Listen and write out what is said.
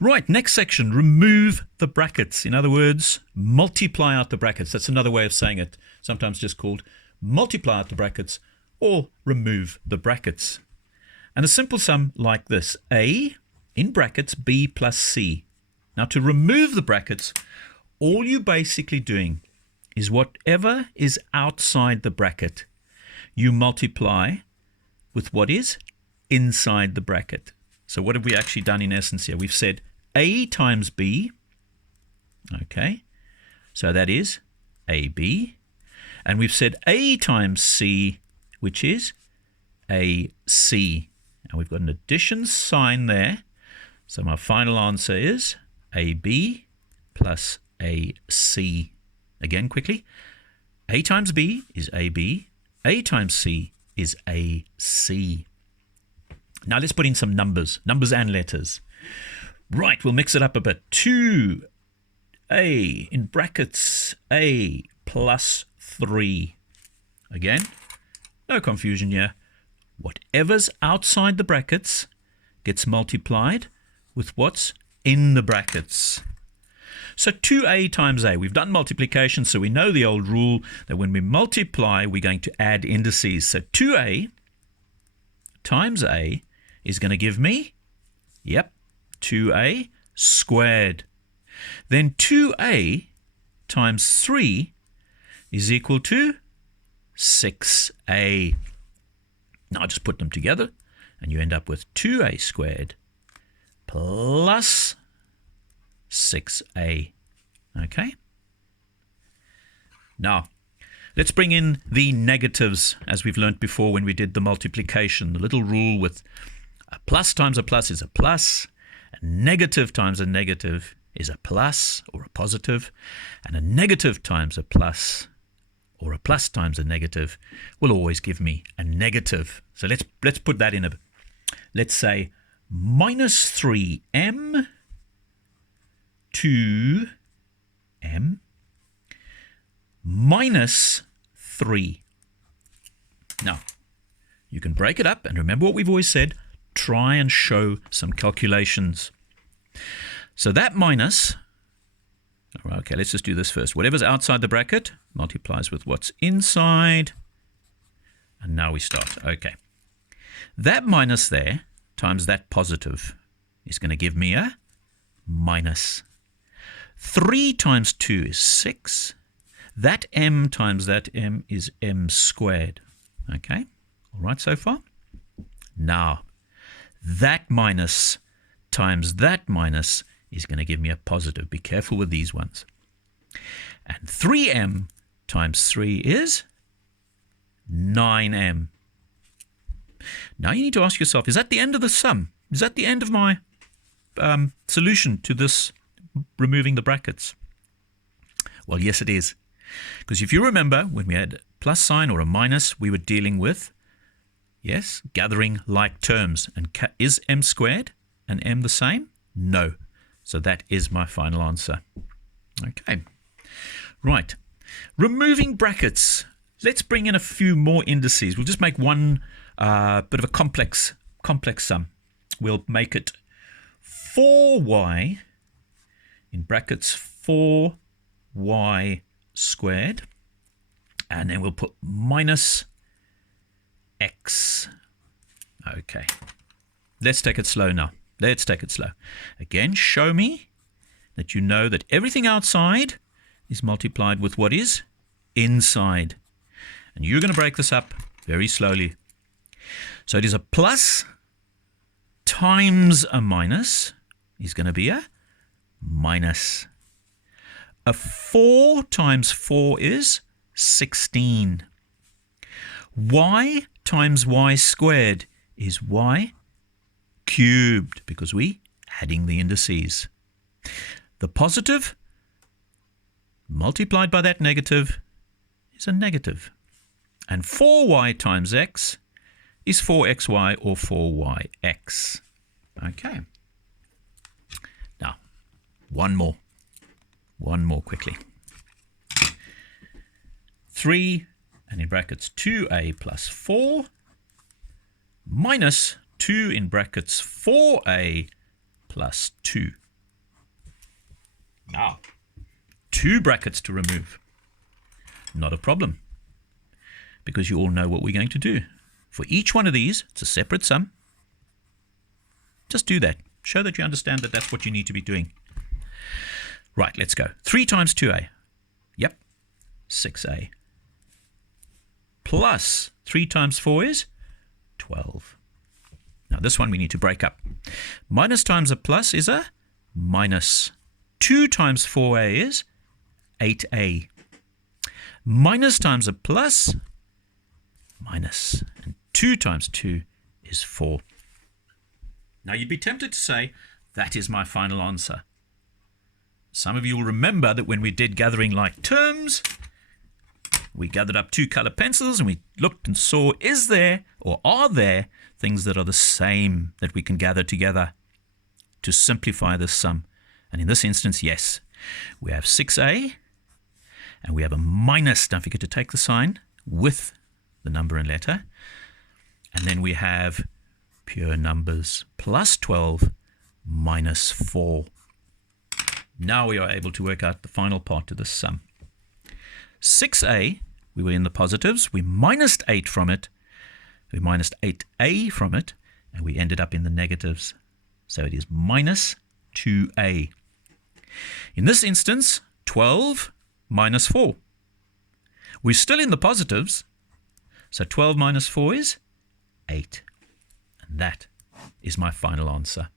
Right, next section, remove the brackets. In other words, multiply out the brackets. That's another way of saying it, sometimes just called multiply out the brackets or remove the brackets. And a simple sum like this, A in brackets B plus C. Now to remove the brackets, all you're basically doing is whatever is outside the bracket, you multiply with what is inside the bracket. So what have we actually done in essence here? We've said A times B, okay, so that is AB, and we've said A times C, which is AC, and we've got an addition sign there, so my final answer is AB plus AC. Again, quickly, A times B is AB, A times C is AC. Now let's put in some numbers and letters. Right, we'll mix it up a bit. 2A in brackets A plus 3. Again, no confusion here. Whatever's outside the brackets gets multiplied with what's in the brackets. So 2A times A. We've done multiplication, so we know the old rule that when we multiply, we're going to add indices. So 2A times A is going to give me, 2A squared. Then 2A times 3 is equal to 6A. Now just put them together and you end up with 2A squared plus 6A. Okay? Now, let's bring in the negatives as we've learnt before when we did the multiplication. The little rule with a plus times a plus is a plus, a negative times a negative is a plus or a positive, and a negative times a plus or a plus times a negative will always give me a negative. So let's put that in let's say minus 3m 2m minus 3. Now, you can break it up, and remember what we've always said, try and show some calculations. So that minus, okay, let's just do this first. Whatever's outside the bracket multiplies with what's inside. And now we start. Okay. That minus there times that positive is going to give me a minus. 3 times 2 is 6. That m times that m is m squared. Okay. All right so far? Now, that minus times that minus is going to give me a positive. Be careful with these ones. And 3m times 3 is 9m. Now you need to ask yourself, is that the end of the sum? Is that the end of my solution to this removing the brackets? Well, yes, it is. Because if you remember, when we had a plus sign or a minus, we were dealing with, yes, gathering like terms. And is m squared and m the same? No. So that is my final answer. Okay. Right. Removing brackets. Let's bring in a few more indices. We'll just make one bit of a complex sum. We'll make it 4y in brackets 4y squared. And then we'll put minus x. Okay. Let's take it slow now. Let's take it slow. Again, show me that you know that everything outside is multiplied with what is inside. And you're going to break this up very slowly. So it is a plus times a minus is going to be a minus. A 4 times 4 is 16. Y times y squared is y cubed because we adding the indices. The positive multiplied by that negative is a negative. And 4y times x is 4xy or 4yx. Okay. Now, one more quickly. 3, and in brackets 2a plus 4 minus 2 in brackets 4a plus 2. Now, 2 brackets to remove. Not a problem, because you all know what we're going to do. For each one of these, it's a separate sum. Just do that. Show that you understand that that's what you need to be doing. Right, let's go. 3 times 2a. Yep, 6a. Plus 3 times 4 is 12. Now this one we need to break up. Minus times a plus is a minus. 2 times 4a is 8a. Minus times a plus, minus. And 2 times 2 is 4. Now you'd be tempted to say, that is my final answer. Some of you will remember that when we did gathering like terms, we gathered up 2 color pencils and we looked and saw, is there or are there things that are the same that we can gather together to simplify this sum? And in this instance, yes. We have 6a and we have a minus. Don't forget to take the sign with the number and letter. And then we have pure numbers, plus 12 minus 4. Now we are able to work out the final part of this sum. 6a, we were in the positives. We minused 8 from it. We minused 8a from it, and we ended up in the negatives. So it is minus 2a. In this instance, 12 minus 4. We're still in the positives, so 12 minus 4 is 8. And that is my final answer.